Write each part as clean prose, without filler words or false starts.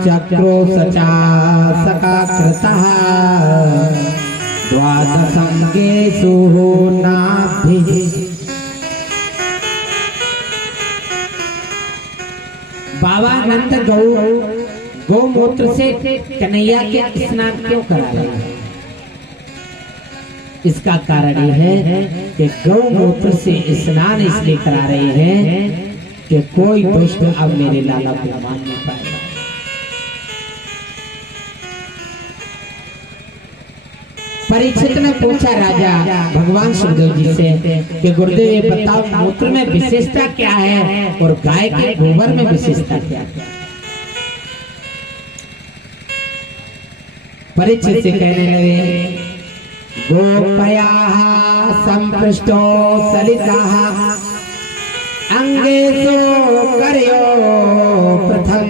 चक्रो सचा सका कृतः द्वादशंगेषु नाभिः। बाबा नंद गौमूत्र से कन्हैया के स्नान क्यों करा रहे हैं? इसका कारण यह है कि गौमूत्र से स्नान इसलिए करा रहे हैं कि कोई दुष्ट अब मेरे लाला को मान नहीं पाएगा। परीक्षित ने पूछा राजा भगवान सुखदेव जी से कि गुरुदेव ये बताओ मूत्र में विशेषता क्या है और गाय के गोबर में विशेषता क्या है? परीक्षित से कहने लगे गोपयाः संपृष्टो सलिताः अंगेषु करयो प्रथम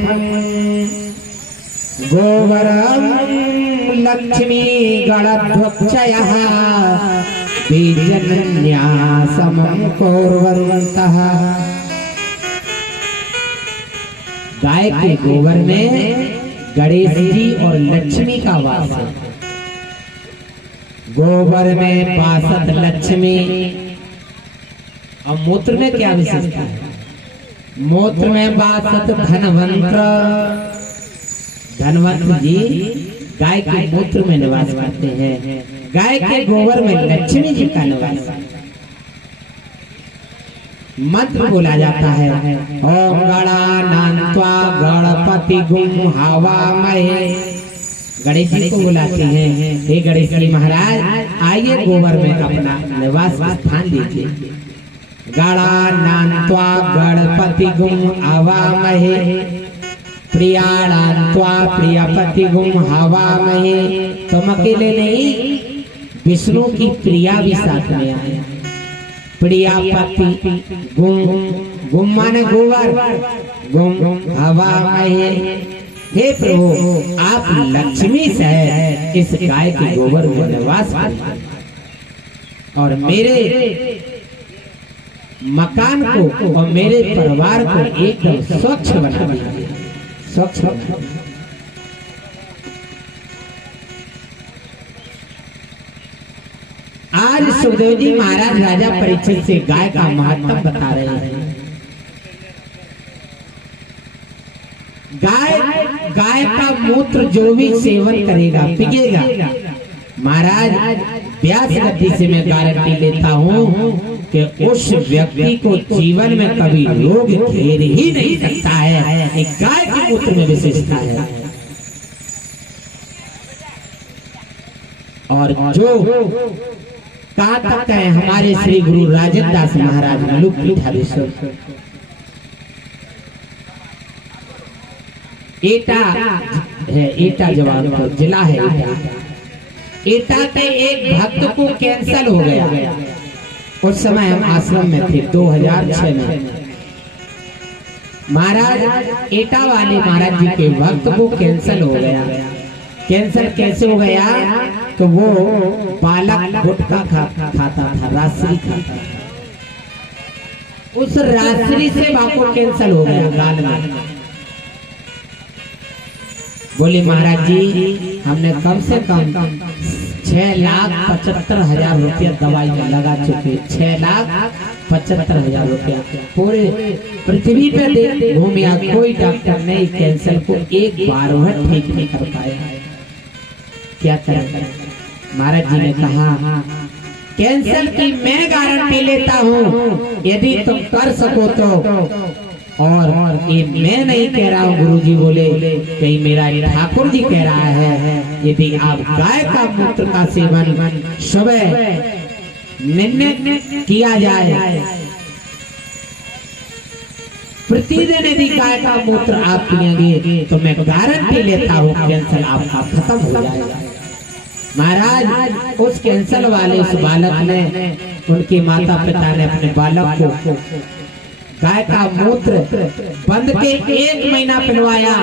गोवरम लक्ष्मी गणध्वक्षयः बीजन्यासमं कुर्वन्तः। गाय के गोबर में गणेश जी और लक्ष्मी का वास है। गोबर में पासत लक्ष्मी और मूत्र में क्या विशेषता है? मूत्र में पासत धनवंत। धनवंत जी गाय के मूत्र में निवास करते हैं। गाय के गोबर में लक्ष्मी जी का निवास है। मंत्र बोला जाता है ओम गणानान्त्वा गणपति गुम हवामहे। गणेश जी को बुलाते हैं हे गणेश जी महाराज आइए गोबर में अपना निवास स्थान लीजिए। गणानान्त्वा गणपति गुम हवामहे प्रियाणान्त्वा प्रियपति गुम हवामहे। तुम अकेले नहीं विष्णु की प्रिया भी साथ में आए। प्रियापति गुम गुम माने गोबर गुम हवामहे। हे प्रभु आप लक्ष्मी से इस गाय के गोबर में निवास करिए और मेरे मकान को और मेरे परिवार को एकदम स्वच्छ बना दीजिए। स्वच्छ आज सुखदेव जी महाराज राजा परीक्षित से गाय का महत्व बता रहे हैं। गाय का मूत्र जो भी सेवन करेगा पिएगा महाराज व्यास गति से मैं गारंटी लेता हूँ कि उस व्यक्ति को जीवन में कभी रोग घेर ही नहीं सकता है। एक गाय के मूत्र में विशेषता है। और जो कहा तक है हमारे श्री गुरु राजेंद्र दास महाराज मलुक पीठाधीश्वर एटा है, एटा जवाब जिला है एटा। एटा के एक भक्त को कैंसर हो गया। उस समय हम आश्रम में थे 2006 में। महाराज एटा वाले महाराज जी के भक्त को कैंसर हो गया। कैंसर कैसे हो गया? तो वो पालक गुटखा खाता था, रात्रि खाता था। उस रात्रि से बाको कैंसर हो गया गाल में। बोले महाराज जी हमने कम से कम 6,75,000 रुपया दवाई में लगा चुके। 6,75,000 रुपया पूरे पृथ्वी पे दे घूमिया, कोई डॉक्टर ने कैंसर को एक बार वह ठीक नहीं कर पाया। क्या करें? महाराज जी ने कहा कैंसर की मैं गारंटी लेता हूँ यदि तुम कर सको तो। और ये मैं नहीं कह रहा हूँ, गुरुजी बोले कहीं मेरा ठाकुर जी कह रहा है, यदि आप गाय का मूत्र का सेवन सुबह नित्य किया जाए, प्रतिदिन यदि गाय का मूत्र आप पिएंगे तो मैं गारंटी लेता हूँ कैंसर आपका खत्म हो जाएगा। महाराज उस कैंसर वाले उस बालक ने, उनके माता पिता ने अपने बालक को गाय का मूत्र बंद के 1 महीना पिलवाया।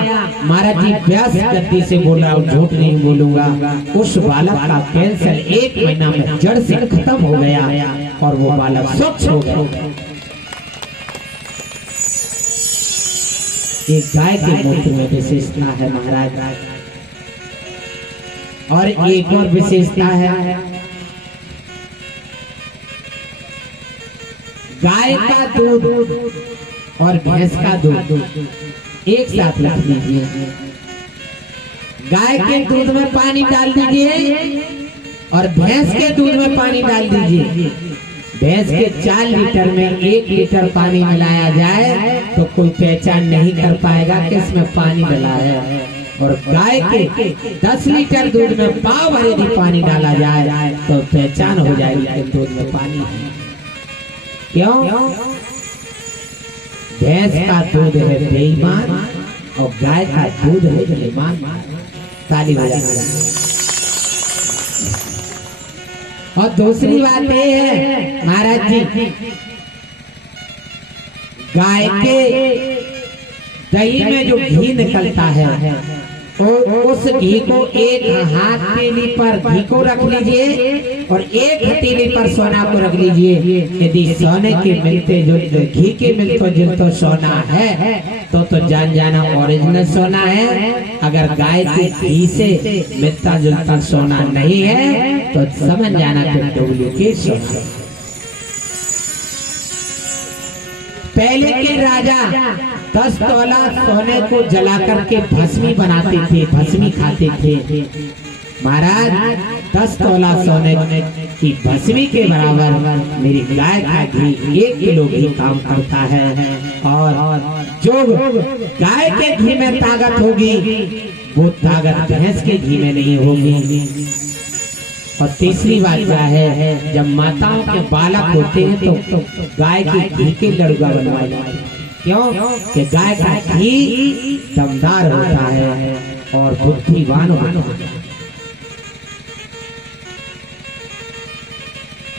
महाराज जी व्यास गद्दी से बोल रहा हूँ, झूठ नहीं बोलूंगा। उस बालक का कैंसर 1 महीना में जड़ से खत्म हो गया और वो बालक स्वच्छ हो गया। ये गाय के मूत्र में विशेषता है महाराज। और एक और विशेषता है, गाय का दूध और भैंस का दूध एक साथ रख लीजिए। गाय के दूध में पानी डाल दीजिए और भैंस के दूध में पानी डाल दीजिए। भैंस के 4 लीटर में 1 लीटर पानी मिलाया जाए तो कोई पहचान नहीं कर पाएगा कि इसमें पानी डला है। और गाय के 10 लीटर दूध में पाव भर यदि पानी डाला जाए तो पहचान हो जाएगी कि दूध में पानी है। क्यों? भैंस का दूध है बेईमान और गाय का दूध है बेईमान। ताली बजाना। और दूसरी बात ये है महाराज जी, गाय के दही में जो घी निकलता है उस घी को एक हाथ हथेली पर घी को रख लीजिए और एक हथेली पर सोना को रख लीजिए। यदि सोने के मिलते जो घी के मिलते जुलते सोना है तो जान जाना ओरिजिनल सोना है। अगर गाय के घी से मिलता जुलता सोना नहीं है तो समझ जाना कि डुप्लीकेट सोना है। पहले के राजा 10 तोला सोने को जला करके भस्मी बनाते थे, भस्मी खाते थे। महाराज 10 तोला सोने की भस्मी के बराबर मेरी गाय का घी 1 किलो घी काम करता है। और जो गाय के घी में ताकत होगी वो ताकत भैंस के घी में नहीं होगी। और तीसरी बात क्या है, जब माताओं के बालक होते हैं तो गाय के घी के लड़ुआ बनवाए जाते हैं। क्यों? कि गाय का घी दमदार होता है और बुद्धिमान होता है।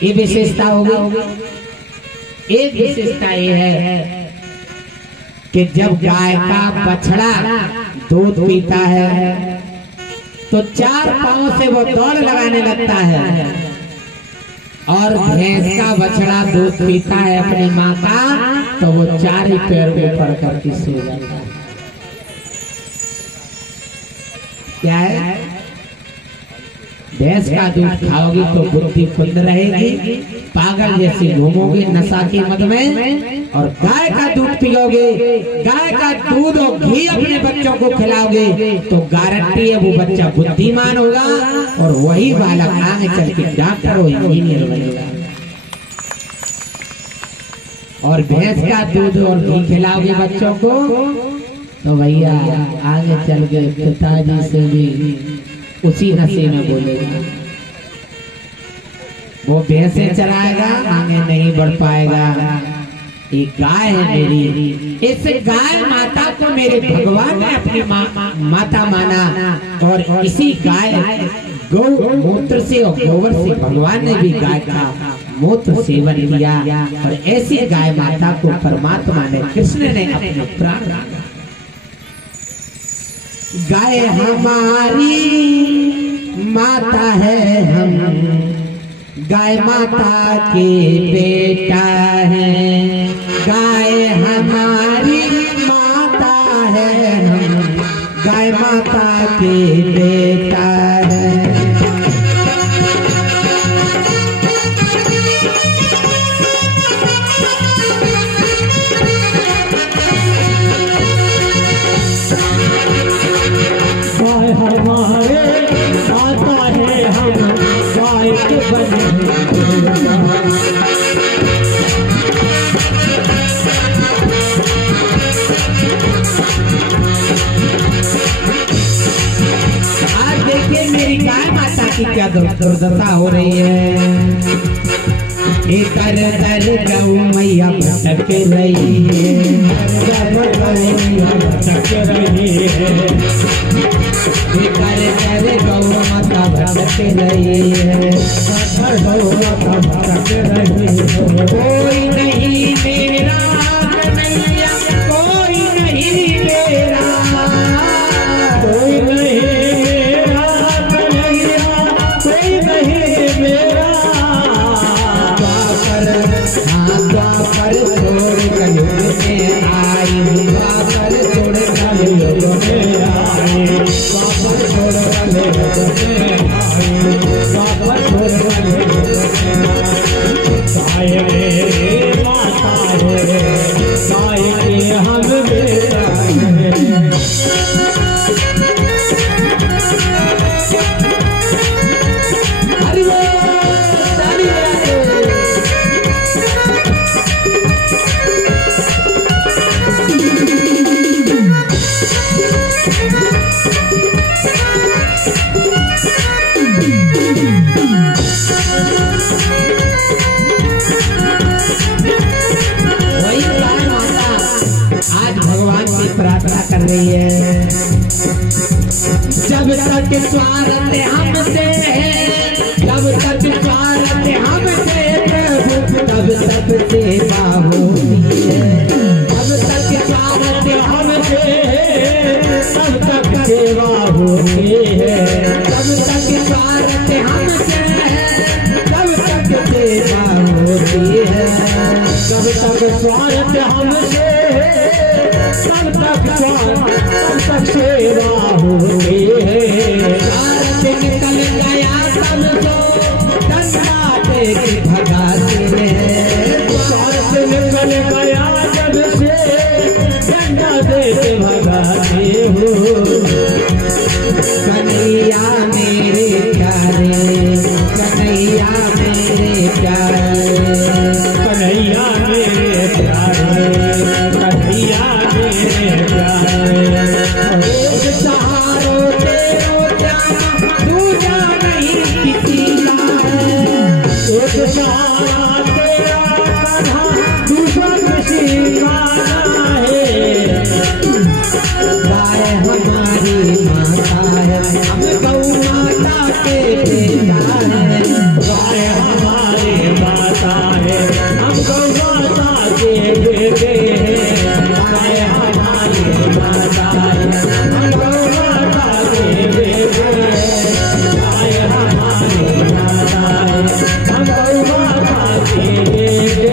ये विशेषता होगी। एक विशेषता ये है कि जब गाय का बछड़ा दूध पीता है तो 4 पांव से वो दौड़ लगाने लगता है। और भैंस का बछड़ा दूध पीता है अपनी माँ का तो वो 4 ही पैर ऊपर करके सो जाता है। क्या है? भैंस का दूध खाओगे तो बुद्धि खुद रहेगी, पागल जैसे घूमोगे नशा के मद में। और गाय का दूध पियोगे, गाय का दूध और घी अपने बच्चों को खिलाओगे तो गारंटी है वो बच्चा बुद्धिमान होगा और वही बालक आगे चल के डॉक्टर हो इंजीनियर बनेगा। और भैंस का दूध और घी खिलाओगे बच्चों को तो भैया आगे चल के पिताजी से भी उसी नशे में बोलेगा। वो भैंसे चराएगा, आगे नहीं बढ़ पाएगा। ये गाय है मेरी, इस गाय माता को मेरे भगवान ने अपनी माता माना। और इसी गाय गौ मूत्र से और गोबर से भगवान ने भी गाय का मूत्र सेवन किया। और ऐसी गाय माता को परमात्मा ने, कृष्ण ने अपने प्राण दिया। गाय हमारी माता है, हम गाय माता के बेटा है। गाय हमारी माता है, हम गाय माता के बेटा है। क्या दुर्दशा हो रही है। एक दर गौ मैया भटक रही है, भटक रही है। एक दर गौ माता भटक रही है, भटक रही है। कोई नहीं मेरा कन्हैया, कोई नहीं मेरा, कोई नहीं द्वापर छोड़ कलयुग में आई, द्वापर छोड़ प्रार्थना कर रही है। जब तक स्वार्थ हमसे है, जब तक स्वार्थ हमसे प्रभु, तब तक सेवा होती है। जब तक स्वार्थ हमसे है, तब तक सेवा होती है। जब तक स्वार्थ हमसे है, तब तक सेवा होती है। जब तक स्वार्थ हमसे तब तक सेवा होती है। स्वार्थ निकल गया तब तो डंडा दे के भगाते हैं। स्वार्थ निकल गया जब से डंडा दे के भगाते हो। कन्हैया मेरे प्यारे, कन्हैया मेरे प्यारे, कन्हैया मेरे प्यारे, कन्हैया एक सहारो तेरो जाना, दूजा नहीं किसी का है। एक सहारा तेरा कान्हा, दूसरा किसी का है। गाय हमारी माता है, हम गौ माता के बेटा है। गाय हमारी माता है, हम गौ माता के बेटे हैं। गाय हमारी माता है, हम गौ माता के बेटे हैं। गाय हमारी माता है, हम गौ माता के बेटे।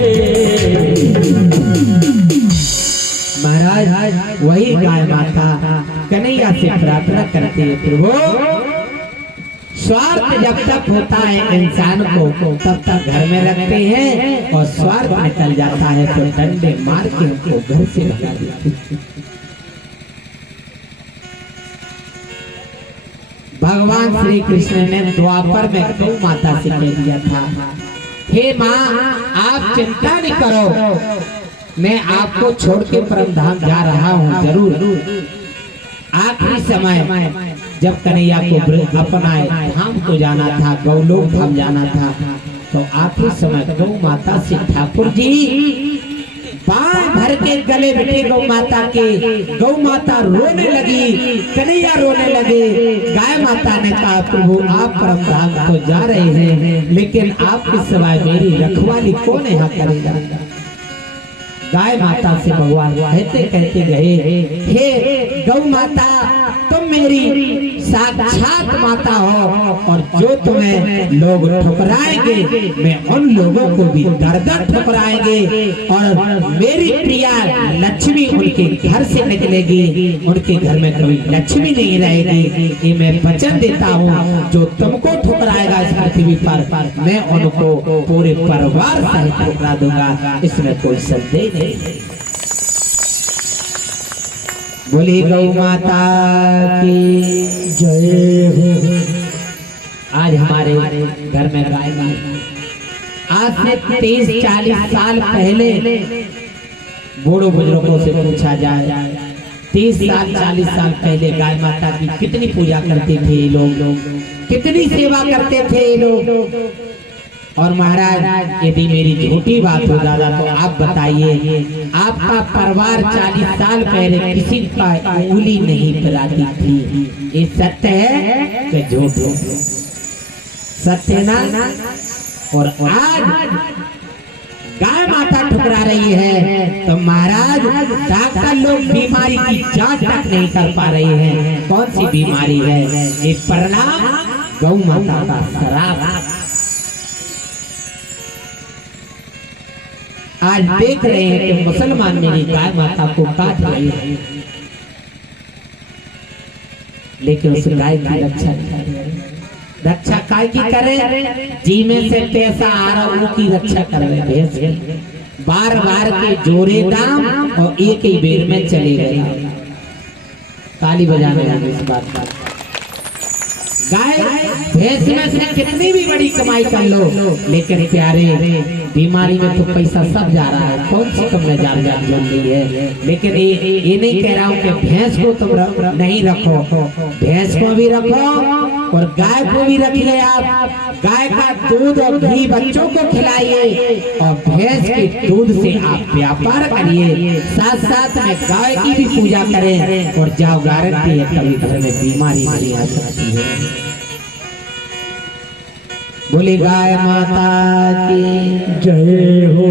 महाराज वही गाय माता कन्हैया से प्रार्थना करते हैं, प्रभु स्वार्थ जब तक होता है इंसान को तब तक घर में रखते हैं, और स्वार्थ निकल जाता है तो डंडे मार के उनको घर से भगा देते हैं। भगवान श्री कृष्ण ने द्वापर में गौ माता से कह दिया था, हे माँ आप चिंता नहीं करो, मैं आपको छोड़ के परम धाम जा रहा हूँ जरूर। आखिरी समय जब कन्हैया को अपनाए धाम को जाना था, गौलोक धाम जाना था, तो आखिरी समय गौ माता से ठाकुर जी बाण भर के गले बैठे गौ माता के। गौ माता रोने लगी, कन्हैया रोने लगे। गाय माता ने कहा, प्रभु आप परम धाम तो जा रहे हैं, लेकिन आपके सिवाय मेरी रखवाली कौन यहाँ करेगा। गाय माता से भगवान कहते कहते गए, हे गौ माता तुम मेरी साक्षात माता हो, और जो तुम्हें लोग ठुकराएंगे मैं उन लोगों को भी दर दर ठुकराएंगे। और मेरी प्रिया लक्ष्मी उनके घर से निकलेगी, उनके घर में कभी लक्ष्मी नहीं रहेगी। ये मैं वचन देता हूँ, जो तुमको ठुकराएगा इस पृथ्वी पर, मैं उनको पूरे परिवार सहित ठुकरा दूंगा, इसमें कोई संदेह नहीं। बोली गौ माता की जय हो। आज हमारे घर में गाय माता, आज से 30-40 साल पहले बूढ़ों बुजुर्गों से पूछा जाए, 30 साल 40 साल पहले गाय माता की कितनी पूजा करते थे ये लोग, कितनी सेवा करते थे ये लोग। और महाराज यदि मेरी झूठी बात हो दादा तो आप बताइए, आपका परिवार 40 साल पहले किसी का उंगली नहीं पिलाती थी, ये सत्य है कि झूठ है? सत्य ना। और आज गाय माता ठुकरा रही है तो महाराज डॉक्टर लोग बीमारी की जांच तक नहीं कर पा रहे हैं, कौन सी बीमारी है? ये परिणाम गौ माता का श्राप। आज देख रहे हैं कि मुसलमान मेरी गाय माता को काट रहे हैं। लेकिन उस गाय की रक्षा रक्षा काय की करे, जी में से पैसा आ रहा उनकी रक्षा कर रहे भैंस बार बार के जोरे दाम और एक ही बेर में चले गए। ताली बजाने लगे इस बात का। गाय भैंस में से कितनी भी बड़ी कमाई कर लो, लेकिन प्यारे बीमारी में तो पैसा सब जा रहा है, कौन सी कम में जान रही है। लेकिन ये नहीं कह रहा हूँ कि भैंस को तुम नहीं रखो, भैंस को भी रखो और गाय को भी रखिए। आप गाय का दूध और घी बच्चों को खिलाइए और भैंस के दूध से आप व्यापार करिए, साथ साथ में गाय की भी पूजा करें और जाओ गारंटी है कभी घर में बीमारी नहीं आ सकती है। बोले गाय माता की जय हो।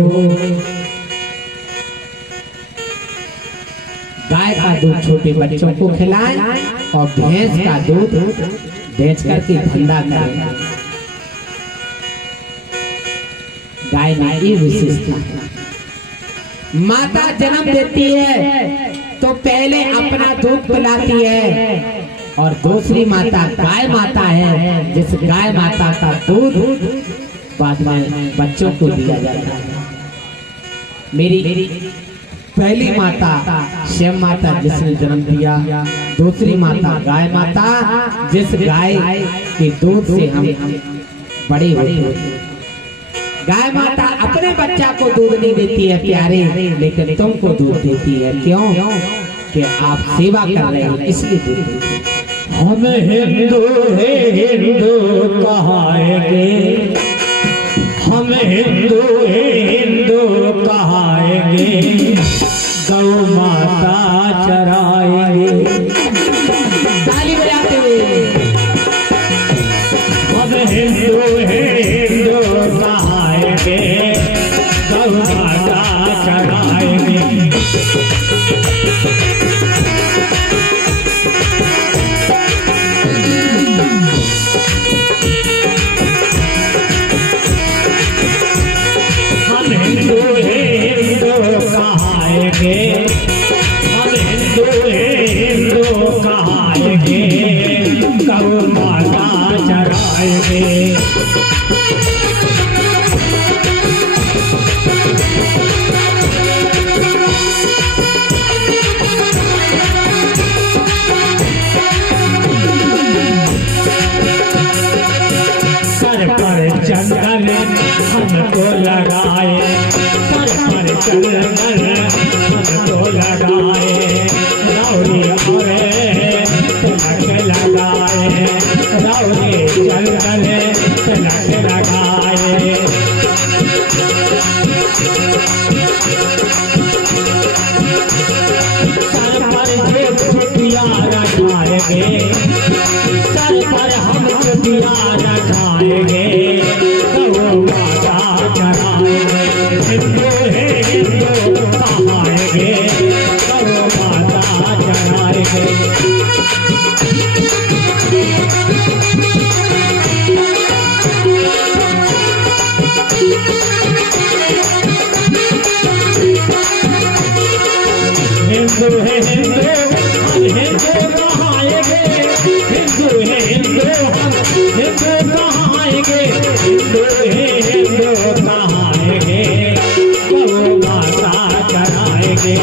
गाय का दूध छोटे बच्चों को खिलाएं और भैंस का दूध बेच करके धंधा करें। गाय में ये विशेषता है, माता जन्म देती है तो पहले अपना दूध पिलाती है और दूसरी माता गाय माता है, जिस गाय माता का दूध बाद में बच्चों को दिया जाता है। मेरी पहली माता श्याम माता जिसने जन्म दिया, दूसरी माता गाय माता जिस गाय के दूध से हम बड़े होते हैं। गाय माता अपने बच्चा को दूध नहीं देती है प्यारे, लेकिन तुमको दूध देती है। क्यों? कि आप सेवा कर रहे हो इसलिए दूध देती है। हम हिंदू हिंदू कहाएंगे, हम हिंदू हिंदू कहाएंगे, गौ माता चराएंगे। ताली बजाते हुए हम हिंदू हिंदू कहाएंगे, गौ माता चराएंगे। हम हिंदू हिंदू कहाएंगे, गौ माता चराएंगे। सर पर चंदन हमको लगाए, सर पर चंदन हमको लगाए, रौली और तिलक लगाए, रौली चंदन तिलक लगाए। सर पर जो छुट्टियाँ रखाएंगे, सर पर हम छुट्टियाँ रखाएंगे, गौ माता चराएंगे। हिंदू हिंदू कहाएंगे, गौ माता चराएंगे। हिंदू हिंदू हिंदू कहाएंगे, हिंदू हिंदू हिंदू कहाएंगे, हिंदू हिंदू कहाएंगे, गौ माता चराएंगे।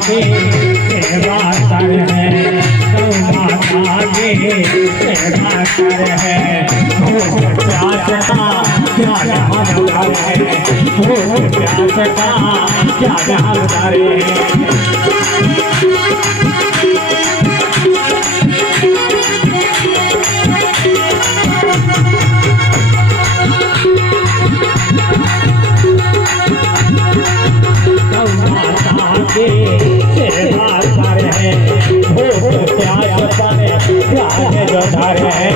सेवा कर है, गौ माता की सेवा कर है। भूख प्यास का क्या जहान करे, भूख प्यास का क्या जहान करे। सेवा कर है, भूख प्यास पर प्यार जो धरे है।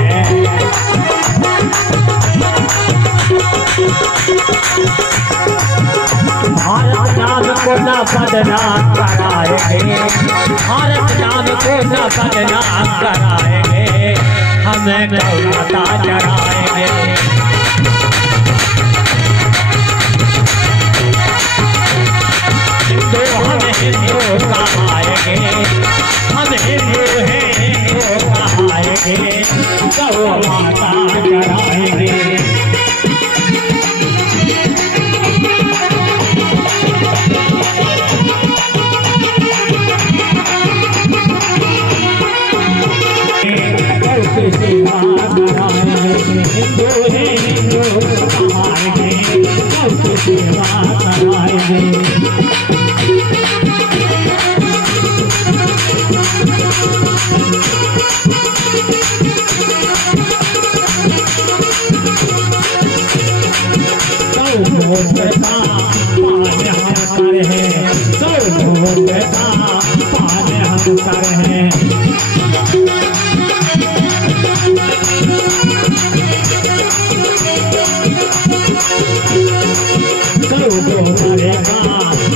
भारत नाम को न बदनाम कराएंगे, भारत नाम को न बदनाम कराएंगे, हमें गौ माता चढ़ाएंगे। हिंदू हम हिंदू कहाएंगे, हम हिंदू हैं हिंदू कहाएंगे, गौ माता चढ़ाएंगे। सेवा कराएंगे, हिंदू है हिंदू कहाएंगे, गौ सेवा कराएंगे। गौ बेटा पाने हम कर हैं, गौ बेटा पाने हम कर हैं।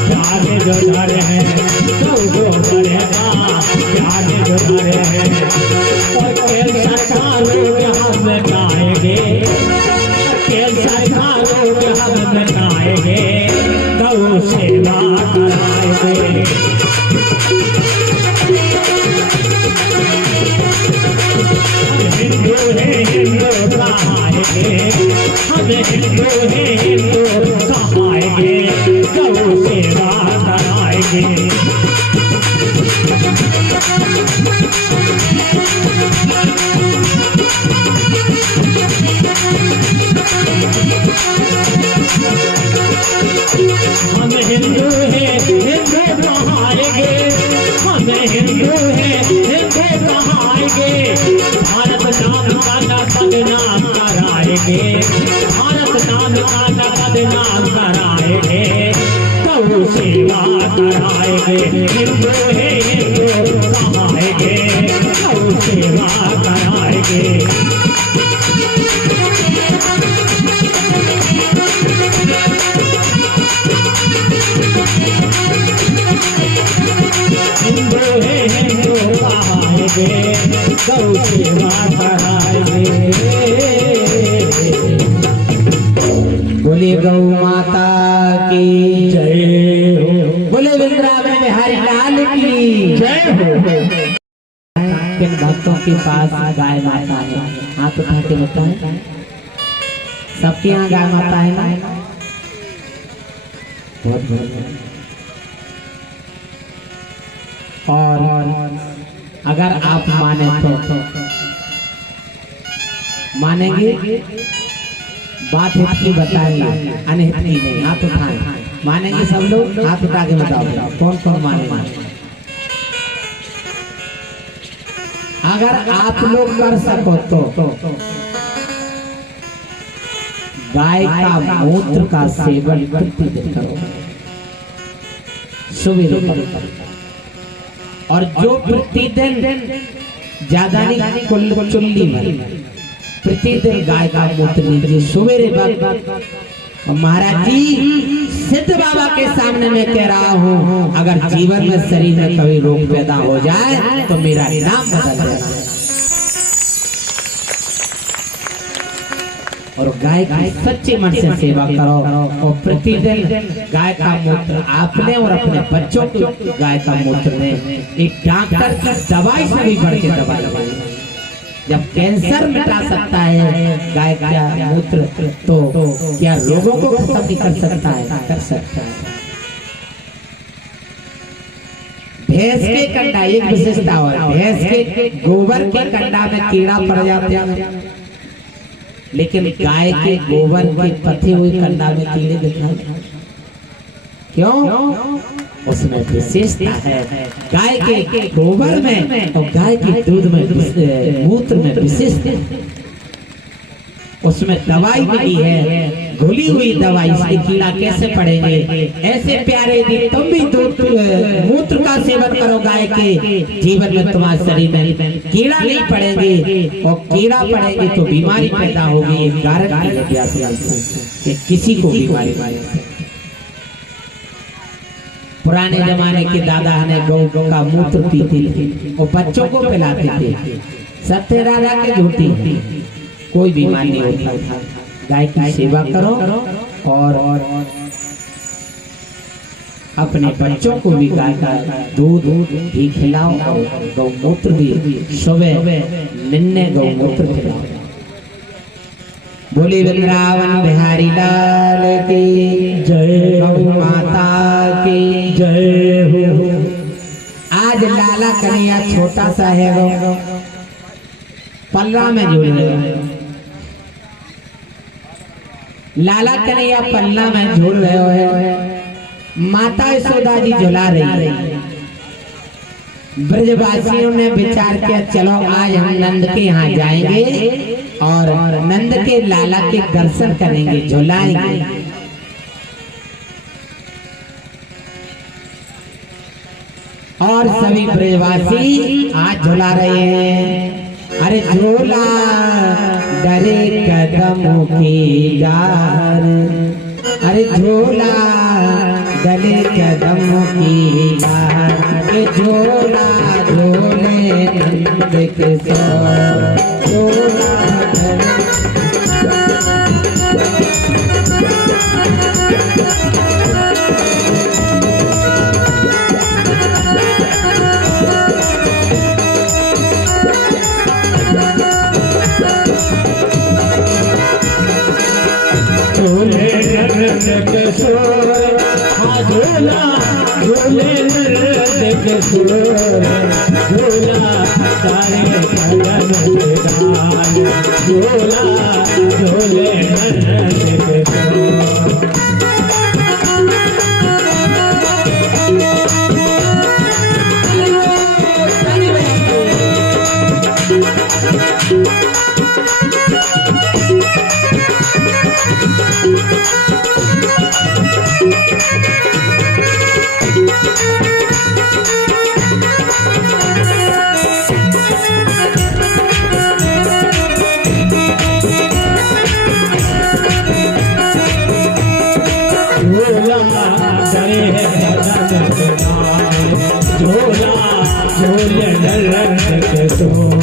प्यारे जो धर है, जो धरेगा प्यारे जो धर है, और खेल सरकारों हम मिटाएंगे, खेल सरकारों हम मिटाएंगे, गौ सेवा कराएंगे। हिंदू है हिंदू कहाएंगे, हम हिंदू है हिंदू कहाएंगे, गौ सेवा कराएंगे। हम हिंदू हैं हिंदू कहाएंगे, हम हिंदू हैं हिंदू कहाएंगे, भारत नाम का न बदनाम कराएंगे, भारत नाम का न बदनाम कराएंगे, गौ सेवा कराएंगे। हिंदू है हिंदू कहाएंगे, गौ सेवा कराएंगे। हिंदू है हिंदू कहाएंगे, गौ सेवा कराएंगे। बोले गौ माता की जय हो, बोले वृंदावन बिहारी लाल की जय हो। किन भक्तों के पास गाय माता है, हाथ उठा के बताएं। सबके यहाँ गाय माता है ना? बहुत बहुत। और अगर आप माने तो मानेंगे, बात हित की बताएंगे, अनहित की नहीं। हाथ उठाएं, मानेंगे सब लोग, हाथ उठा के बताओ कौन कौन मानेंगे। अगर आप लोग कर सको तो गाय का मूत्र का सेवन प्रतिदिन करो, सुबह और जो प्रतिदिन ज्यादा नहीं चुल्ली में प्रतिदिन गाय का मूत्र लीजिए सवेरे वक्त। महाराज जी सिद्ध बाबा के सामने मैं कह रहा हूँ, अगर जीवन में शरीर में कभी रोग पैदा हो जाए तो मेरा नाम बदल देना। और गाय की सच्चे मन से सेवा करो, और प्रतिदिन गाय का मूत्र आपने और अपने बच्चों को गाय का मूत्र में एक डॉक्टर की दवाई से भी बढ़ के दवा लगाइए। जब कैंसर मिटा सकता है गाय का मूत्र, तो क्या रोगों को खत्म नहीं कर सकता है? कर सकता है। भैंस के कंडा एक विशेषता है, भैंस के गोबर के कंडा में कीड़ा पड़ जाते हैं, लेकिन गाय के गोबर के पथे हुए कंडा में कीड़े दिखाई। क्यों? उसमें विशेषता है, गाय के गोबर में और गाय के दूध में मूत्र में विशेषता, उसमें दवाई मिली है, घुली हुई दवाई। इसलिए कीड़ा कैसे पड़ेंगे? ऐसे प्यारे दी तुम भी दूध मूत्र का सेवन करो गाय के, जीवन में तुम्हारे शरीर में कीड़ा नहीं पड़ेंगे, और कीड़ा पड़ेंगे तो बीमारी पैदा होगी। एक कारण कि किसी को बीमारी पुराने जमाने के दादा ने गौ का मूत्र पीते थे और बच्चों को पिलाते थे। सत्य राजा के झूठी कोई बीमार नहीं होता था। गाय की सेवा करो और अपने बच्चों को भी गाय का दूध भी खिलाओ और गौमूत्र भी सुबह निन्ने गौमूत्र खिलाओ। बोली वृंदावन बिहारी लाल की जय, गौ माता की जय हो। आज लाला कन्हैया छोटा सा है गौ पल्ला में जुड़ रहे। लाला कन्हैया पल्ला में जुड़ रहे हो। माता यशोदा जी झुला रही है। ब्रजवासियों ने विचार किया चलो आज हम नंद के यहाँ जाएंगे और नंद के लाला के दर्शन करेंगे, झुलाएंगे। और सभी ब्रजवासी आज झुला रहे हैं। अरे झूला डरे कदमों की डार, अरे झूला डरे कदमों की डार, झूला झूले नंद के सो झूला झूले नंद के सुर, झूला तारे कदम के डाल, झूला झूले नंद के सुर। झूला झूले नंद के सुर।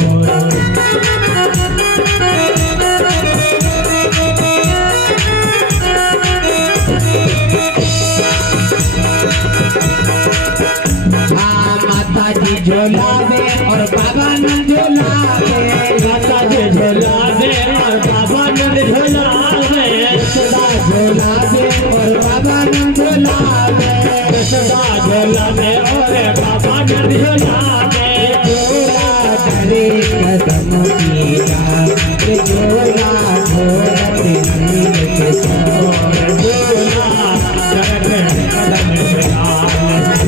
माता जी झोलावे और बाबा नंद झोलावे, माता जी झोलावे और बाबा नंद झोलावे, सदा झोलावे और बाबा नंद झोलावे, सदा झोलावे और बाबा नंद झोलावे। झोला डरे कदम की डार, झोला झोलते नंद के सोर, झोला डरे कदम की डार,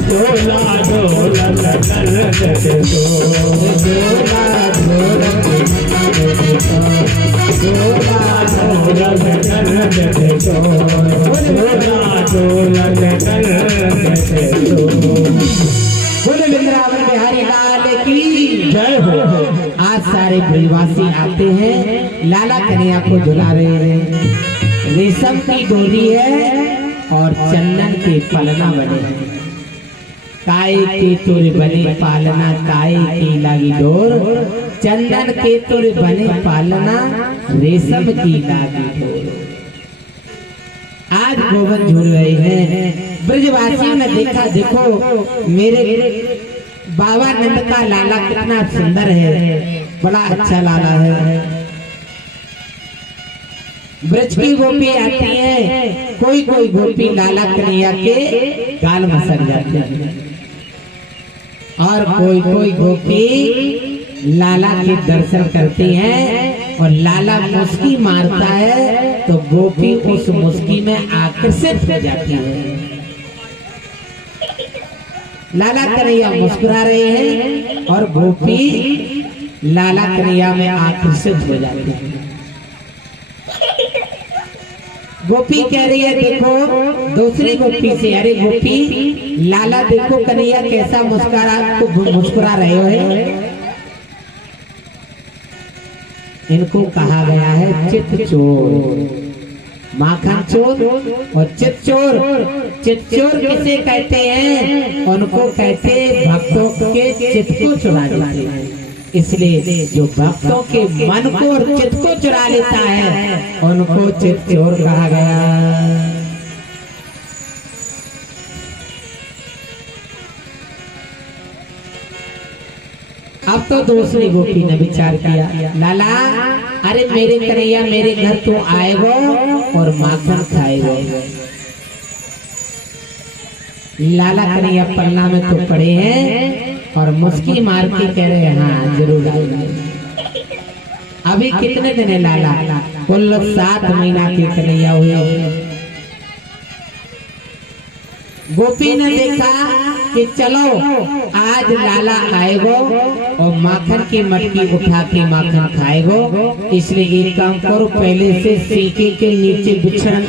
झोला झोलते नंद के सोर, झोला झोलते नंद के सोर, झोला झोलते नंद के सोर, झोला झोलते नंद के सोर। बोले वृंदावन बिहारी लाल की जय हो। आज सारे ब्रजवासी आते हैं, लाला कन्हैया को झुला रहे हैं। रेशम की डोरी है और चंदन के पलना बने हैं। काय के तुर बने पालना, काय की लागी डोर, चंदन के तुर बने पालना, रेशम की लागी डोर। आज गोवन झूल रहे हैं। ब्रजवासियों ने देखा, देखो मेरे बाबा नंद का लाला कितना सुंदर है, बड़ा अच्छा लाला है। ब्रज की गोपी आती है, कोई कोई गोपी लाला कन्हैया के गाल मसक जाती है और कोई कोई गोपी लाला के दर्शन करती हैं और लाला मुस्की मारता है तो गोपी उस मुस्की में आकर्षित हो जाती है। लाला कन्हैया मुस्कुरा रहे हैं और गोपी लाला कन्हैया में आकर्षित हो जाती है। गोपी कह रही है, देखो दूसरी गोपी से, अरे गोपी लाला देखो कन्हैया कैसा मुस्कुरा रहे हो। इनको कहा गया है चित्त चोर। माखन चोर और चित चोर। चित चोर किसे कहते हैं? उनको कहते हैं भक्तों के चित्त को चुरा लेते हैं। इसलिए जो भक्तों के मन को और चित्त को चुरा लेता है उनको चित चोर कहा गया। अब तो दूसरी गोपी ने विचार किया, लाला अरे मेरे कन्हैया मेरे घर तो आएगो और माखन खाएगो। लाला कन्हैया पन्ना में तो पड़े हैं और मुस्की मार के कह रहे हैं हाँ जरूर आएगा। अभी कितने दिन है लाला? कुल 7 महीना के कन्हैया हुए। गोपी ने देखा कि चलो आज लाला आएगो और माखन की मटकी उठा के माखन खाएगो। इसलिए एक काम करो, पहले से सीके के नीचे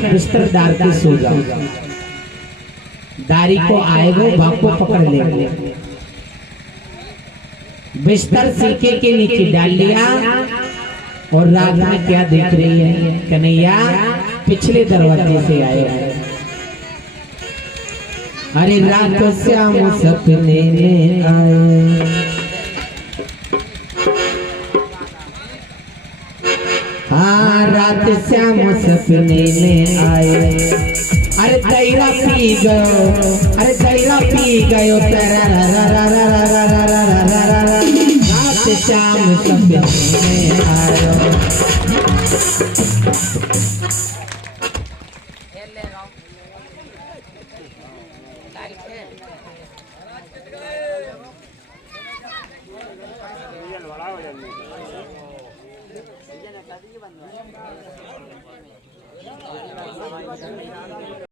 बिस्तर डाल के सो जाओ। दारी को आएगो बाप को पकड़ लेंगे। बिस्तर सीके के नीचे डाल लिया और रात में क्या देख रही है? कन्हैया पिछले दरवाजे से आए। अरे रात श्याम सपने में आए, हाँ रात श्याम सपने में आए। अरे तैरा पी गयो, अरे तैरा पी गयो, रात श्याम सपने में आयो।